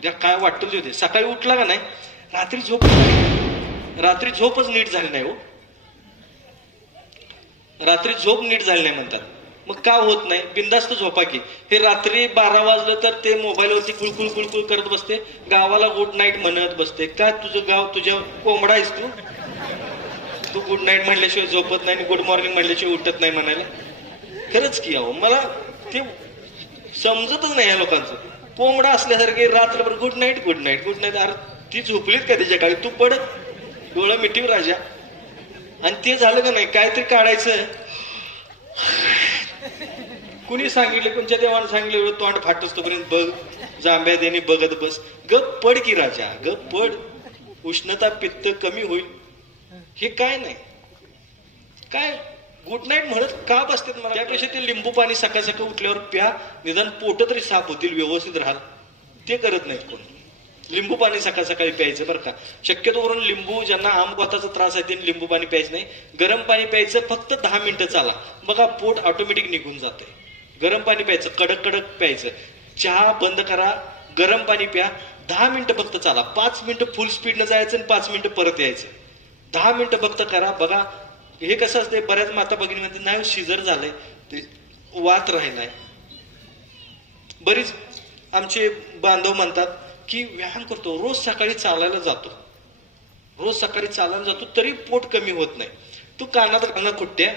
उद्या काय वाटतं म्हणजे होते सकाळी उठला का नाही? रात्री झोप रात्री झोपच नीट झाली नाही हो. रात्री झोप नीट झाली नाही म्हणतात. मग का होत नाही? बिंदास्त झोपा की. हे रात्री बारा वाजलं तर ते मोबाईलवरती कुळकुळ कुळकुळ करत बसते. गावाला गुड नाईट म्हणत बसते. का तुझं गाव तुझ्या कोंबडा आहेस तू? तू गुड नाईट म्हणल्याशिवाय झोपत नाही गुड मॉर्निंग म्हणल्याशिवाय उठत नाही म्हणायला. खरंच की अहो मला ते समजतच नाही या लोकांचं. कोंबडा असल्यासारखे रात्रभर good night good night good night अरे ती झोपलीत का त्याच्या काळी तू पड. डोळं मिठीव राजा. आणि ते झालं का नाही? काहीतरी काढायचं. कुणी सांगितलं? कोणत्या देवानं सांगितलं? एवढं तोंड फाटस तोपर्यंत बघ. जांभ्या देणे बघत बस. गप पड की राजा गप पड. उष्णता पित्त कमी होईल. हे काय नाही. काय? गुड नाईट म्हणत का बसतात मला? त्यापेक्षा ते लिंबू पाणी सकाळ सकाळ उठल्यावर प्या निदान पोट तरी साफ होतील व्यवस्थित राहाल. ते करत नाहीत कोण. लिंबू पाणी सकाळ सकाळी प्यायचं बरं का. शक्यतो करून लिंबू ज्यांना आमगोताचा त्रास आहे त्यांनी लिंबू पाणी प्यायचं नाही. गरम पाणी प्यायचं फक्त दहा मिनिटं चाला. बघा पोट ऑटोमॅटिक निघून जाते गरम पाणी प्यायचं कडक कडक प्यायचं. चहा बंद करा गरम पाणी प्या. दहा मिनिटं फक्त चाला. पाच मिनिटं फुल स्पीडनं जायचं आणि पाच मिनिटं परत यायचं. दहा मिनिटं फक्त करा. बघा हे कसं असते बऱ्याच माता भगिनी म्हणते नाही शिजर झालंय ते वात राहिलाय. बरीच आमचे बांधव म्हणतात की व्यायाम करतो रोज सकाळी चालायला जातो. रोज सकाळी चालायला जातो तरी पोट कमी होत नाही. तू कानात कानात कुट्ट्या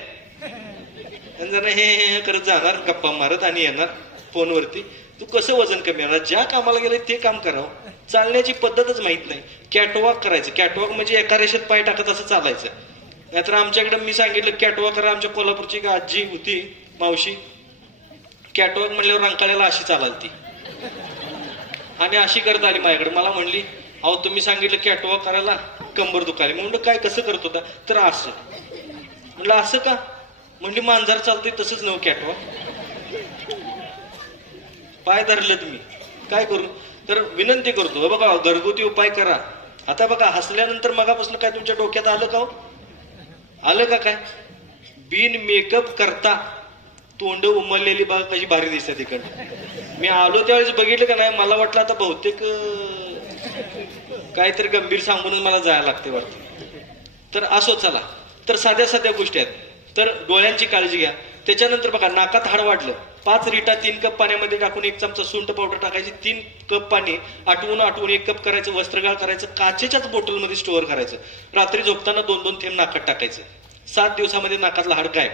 आणि जरा हे हे हे करत जाणार गप्पा मारत आणि येणार फोनवरती. तू कसं वजन कमी येणार ज्या कामाला गेलं ते काम करावं. चालण्याची पद्धतच माहीत नाही. कॅटवॉक करायचं. कॅटवॉक म्हणजे एका रेषेत पाय टाकत असं चालायचं. नाहीतर आमच्याकडे मी सांगितलं कॅटवॉक करा आमच्या कोल्हापूरची एक आजी होती मावशी. कॅटवॉक म्हणल्यावर रंकाळ्याला अशी चालाल ती आणि अशी करत आली माझ्याकडे. मला म्हणली अहो तुम्ही सांगितलं कॅटवॉक करायला कंबर दुखायला. म्हणलं काय कसं करत होता? तर असं. म्हणलं असं का? म्हणली मांजर चालते तसंच नव कॅटवॉक पाय धरलं तुम्ही. काय करू? तर विनंती करतो बघा घरगुती उपाय करा. आता बघा हसल्यानंतर मगापासून काय तुमच्या डोक्यात आलं का हो? आलं का काय? बिन मेकअप करता तोंड उमललेली बाग कशी भारी दिसते तिकडं. मी आलो त्यावेळेस बघितलं का नाही? मला वाटलं आता बहुतेक काहीतरी गंभीर सांगूनच मला जायला लागते वाटते. तर असो चला. तर साध्या साध्या गोष्टी आहेत. तर डोळ्यांची काळजी घ्या. त्याच्यानंतर बघा नाकात हाड वाढलं. पाच रिटा तीन कप पाण्यामध्ये टाकून एक चमचा सुंठ पावडर टाकायची तीन कप पाणी आटवून आटवून एक कप करायचं वस्त्रगाळ करायचं काचेच्याच बॉटलमध्ये स्टोअर करायचं. रात्री झोपताना दोन दोन थेंब नाकात टाकायचं. सात दिवसामध्ये नाकातला हाड गायब.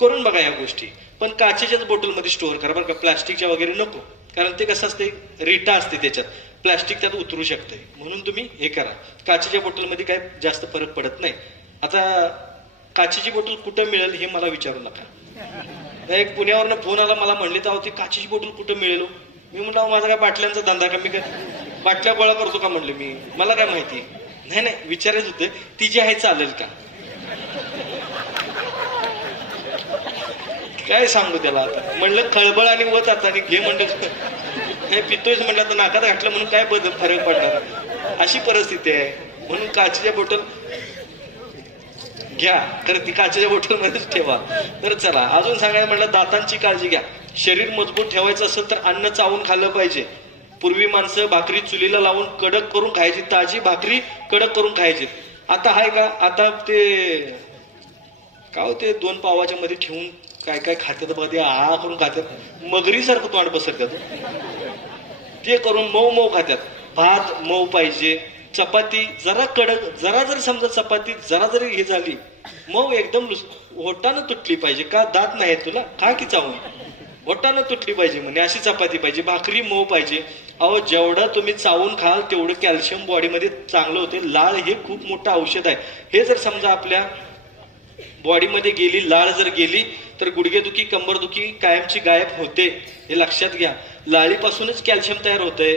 करून बघा ह्या गोष्टी. पण काचेच्याच बॉटलमध्ये स्टोअर करा. बरं का प्लास्टिकच्या वगैरे नको. कारण ते कसं असते रिटा असते त्याच्यात. प्लास्टिक त्यात उतरू शकते म्हणून तुम्ही हे करा. काचेच्या बॉटलमध्ये काय जास्त फरक पडत नाही. आता काचेची बॉटल कुठं मिळेल हे मला विचारू नका. एक पुण्यावरनं फोन आला मला म्हणले तर ती काचेची बॉटल कुठं मिळेल हो? मी म्हणलं माझा काय बाटल्यांचा धंदा का मी काय बाटल्या गोळा करतो का? म्हणलं मी. मला काय माहिती. नाही नाही विचारायचं होतं ती जी आहे चालेल का? काय सांगू त्याला आता? म्हणलं खळबळ आणि वत आता आणि घे म्हणलं. हे पितोयच म्हणलं तर नाकात घातलं म्हणून काय बदल फरक पडणार? अशी परिस्थिती आहे. म्हणून काचीच्या बॉटल घ्या. तर ती काचेच्या बॉटलमध्येच ठेवा. तर चला अजून सांगायला म्हटलं दातांची काळजी घ्या. शरीर मजबूत ठेवायचं असेल तर अन्न चावून खाल्लं पाहिजे. पूर्वी माणसं भाकरी चुलीला लावून कडक करून खायची ताजी भाकरी कडक करून खायची. आता आहे का? आता ते का होते दोन पावाच्या मध्ये ठेवून काय काय खात्यात बघा ते आ करून खात्यात मगरीसारखं तोंड पसरतात. ते करून मऊ मऊ खात्यात भात मऊ पाहिजे. चपाती जरा कडक जरा जर समजा चपाती जरा जरी हे झाली मऊ एकदम ओटानं तुटली पाहिजे. का दात नाही आहेत तुला? खा की चावून. ओटानं तुटली पाहिजे म्हणे अशी चपाती पाहिजे. भाकरी मऊ पाहिजे. अहो जेवढं तुम्ही चावून खाल तेवढं कॅल्शियम बॉडीमध्ये चांगलं होते. लाळ हे खूप मोठं औषध आहे. हे जर समजा आपल्या बॉडीमध्ये गेली लाळ जर गेली तर गुडघेदुखी कंबरदुखी कायमची गायब होते. हे लक्षात घ्या. लाळीपासूनच कॅल्शियम तयार होतंय.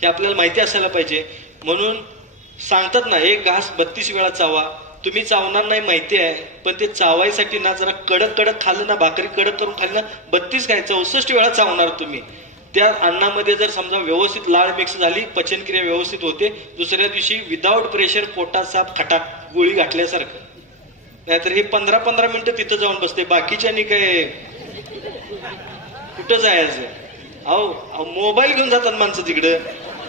हे आपल्याला माहिती असायला पाहिजे. म्हणून सांगतात ना एक घास बत्तीस वेळा चावा. तुम्ही चावणार नाही माहिती आहे पण ते चावायसाठी ना जरा कडक कडक खाल्लं ना भाकरी कडक करून खाल्लं ना बत्तीस काय चौसष्ट वेळा चावणार तुम्ही. त्या अन्नामध्ये जर समजा व्यवस्थित लाळ मिक्स झाली पचनक्रिया व्यवस्थित होते दुसऱ्या दिवशी विदाऊट प्रेशर पोटात साप खटाक गोळी घातल्यासारखं. नाहीतर हे पंधरा पंधरा मिनिटं तिथं जाऊन बसते. बाकीच्यानी काय? कुठं जायचं? अहो, मोबाईल घेऊन जातात माणसं तिकडं.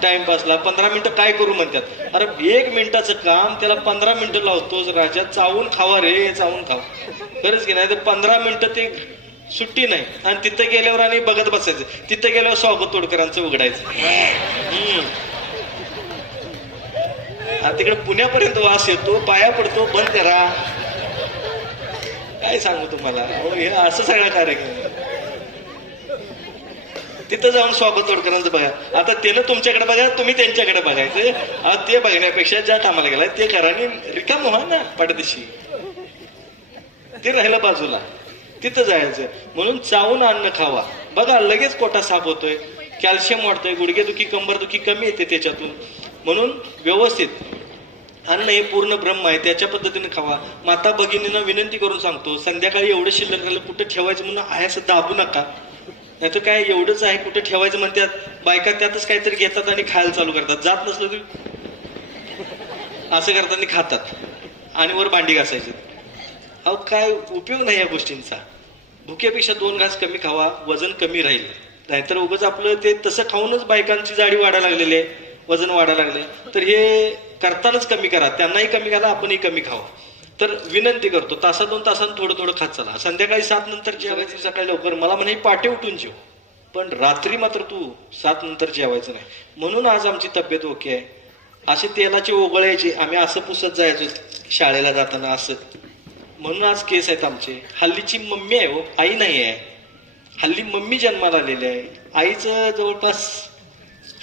टाइमपासला पंधरा मिनिटं काय करू म्हणतात? अरे एक मिनिटाचं काम त्याला पंधरा मिनिटं लावतोच राजा चावून खावा रे चावून खावा. खरंच की नाही तर पंधरा मिनिटं ते सुट्टी नाही. आणि तिथं गेल्यावर आणि बघत बसायचं. तिथं गेल्यावर स्वागत तोडकरांचं उघडायचं. हम्म. आणि तिकडे पुण्यापर्यंत वास येतो पाया पडतो बंद करा. काय सांगू तुम्हाला? हे असं सगळा कार्यक्रम तिथं जाऊन स्वागत तोडकरांचं बघा. आता त्यानं तुमच्याकडे बघा तुम्ही त्यांच्याकडे बघायचं ते बघण्यापेक्षा ज्या कामाला गेलाय ते करा आणि रिकाम व्हा ना पाठदिशी. ते राहिलं बाजूला. तिथं जायचं. म्हणून चावून अन्न खावा. बघा लगेच पोटा साफ होतोय. कॅल्शियम वाढतोय गुडघेदुखी कंबरदुखी कमी येते त्याच्यातून. म्हणून व्यवस्थित अन्न हे पूर्ण ब्रह्म आहे त्याच्या पद्धतीने खावा. माता भगिनीनं विनंती करून सांगतो संध्याकाळी एवढं शिल्लक राहिलं कुठं ठेवायचं म्हणून आयास दाबू नका. नाही तर काय एवढंच आहे कुठे ठेवायचं म्हणतात बायका त्यातच काहीतरी घेतात आणि खायला चालू करतात. जात नसलं तरी असं करताना खातात आणि वर भांडी घासायची. अहो काय उपयोग नाही या गोष्टींचा. भुक्यापेक्षा दोन घास कमी खावा वजन कमी राहील. नाहीतर उगाच आपलं ते तसं खाऊनच बायकांची जाडी वाढायला लागलेली आहे वजन वाढायला लागले तर हे करतानाच कमी करा त्यांनाही कमी करा आपणही कमी खावा. तर विनंती करतो तासा दोन तासांत थोडं थोडं खात चला. संध्याकाळी सात नंतर जेवायचं सकाळी लवकर. मला म्हणे पाटे उठून जेव. पण रात्री मात्र तू सात नंतर जेवायचं नाही. म्हणून आज आमची तब्येत ओके आहे. असे तेलाचे ओगळायचे आम्ही असं पुसत जायचो शाळेला जाताना असं. म्हणून आज केस आहेत आमचे. हल्लीची मम्मी आहे हो आई नाही आहे. हल्ली मम्मी जन्माला आलेली आहे. आईचं जवळपास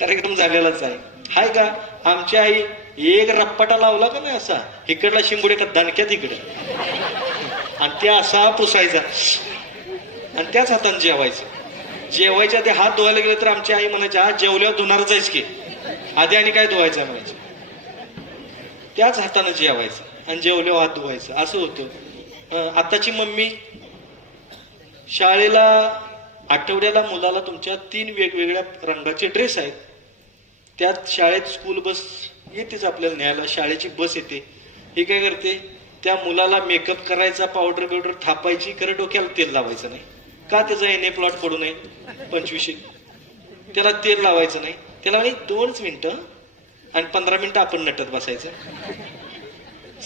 कार्यक्रम झालेलाच आहे. हाय का? आमची आई एक रप्पाटा लावला का नाही असा? इकडला शिंबुडे का दणक्यात इकडे? आणि त्या असा पुसायचा. आणि त्याच हाताने जेवायचं. जेवायच्या ते हात धुवायला गेले तर आमची आई म्हणायची आज जेवल्यावर धुणारच जायच की. आधी आणि काय धुवायचं म्हणायचं. त्याच हातानं जेवायचं आणि जेवल्यावर हात धुवायचं. असं होतं. आताची मम्मी शाळेला आठवड्याला मुलाला तुमच्या तीन वेगवेगळ्या रंगाचे ड्रेस आहेत. त्यात शाळेत स्कूल बस येतेच आपल्याला न्यायला शाळेची बस येते. हे काय करते? त्या मुलाला मेकअप करायचा पावडर बिवडर थापायची खरं डोक्याला तेल लावायचं नाही. का त्याचा एन ए प्लॉट पडू नये? पंचवीसशे. त्याला तेल लावायचं नाही. त्याला म्हणे दोनच मिनिटं आणि पंधरा मिनिटं आपण नटत बसायचं.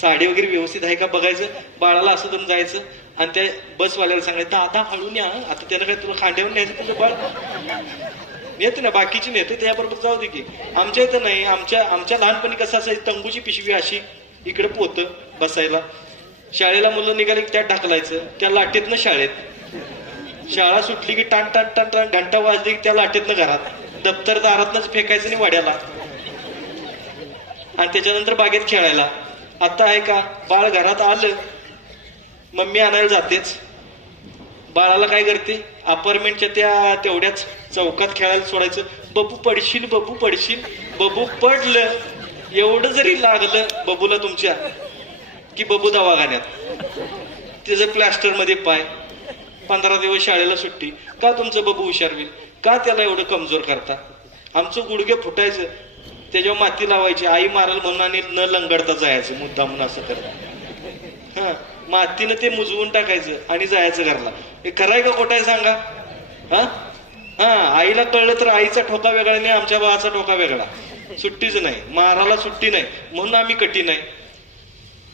साडी वगैरे व्यवस्थित आहे का बघायचं? बाळाला असं धरून जायचं. आणि त्या बसवाल्याला सांगायचं दादा हळू या आता त्यानं काय तुला खांड्यावर न्यायचं तुझं बाळ? नेते ना बाकीची नेते त्याबरोबर जाऊ दे की. आमच्या इथं नाही आमच्या आमच्या लहानपणी कसं असायचं तंबूची पिशवी अशी इकडे पोत बसायला. शाळेला मुलं निघाली की त्यात ढकलायचं त्या लाटेतनं शाळेत. शाळा सुटली की टाण टाण टाण टाण घंटा वाजली की त्या लाटेतनं घरात. दप्तर दारातनच फेकायचं आणि वाड्याला. आणि त्याच्यानंतर बागेत खेळायला. आता आहे का बाळ घरात आलं मम्मी आणायला जातेच. बाळाला काय करते? अपार्टमेंटच्या त्या तेवढ्याच चौकात खेळायला सोडायचं. बबू पडशील बबू पडशील. बबू पडलं एवढं जरी लागलं बबूला तुमच्या की बबू दवाखान्यात. त्याचं प्लॅस्टरमध्ये पाय. पंधरा दिवस शाळेला सुट्टी. का तुमचं बबू हुशार होईल? का त्याला एवढं कमजोर करता? आमचं गुडघे फुटायचं. त्याच्यावर माती लावायची. आई मारल म्हणून आणि न लंगडता जायचं. मुद्दा म्हणून असं करत. हा. मातीनं ते मुजवून टाकायचं आणि जायचं घरला. हे खरंय का खोटाय सांगा? हा? हा आईला कळलं तर आईचा ठोका वेगळा नाही आमच्या भावाचा ठोका वेगळा. सुट्टीच नाही माराला सुट्टी नाही म्हणून आम्ही कठीण आहे.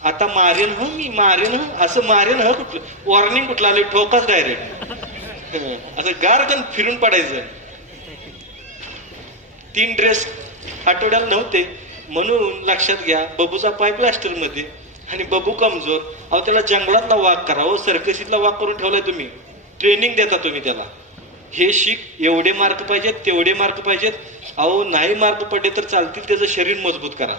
आता मारेन हो मी मारेन हो असं मारेन हो कुठलं? वॉर्निंग कुठलं आले ठोकाच डायरेक्ट असं गारगन फिरून पडायचं. तीन ड्रेस आठवड्याला नव्हते म्हणून लक्षात घ्या बबूचा पाय प्लास्टरमध्ये. आणि बबू कमजोर. अहो त्याला जंगलातला वाघ करा. हो सर्कसीतला वाघ करून ठेवलाय तुम्ही. ट्रेनिंग देता तुम्ही त्याला. हे शिक एवढे मार्क पाहिजेत तेवढे मार्क पाहिजेत. अहो नाही मार्क पडले तर चालतील त्याचं शरीर मजबूत करा.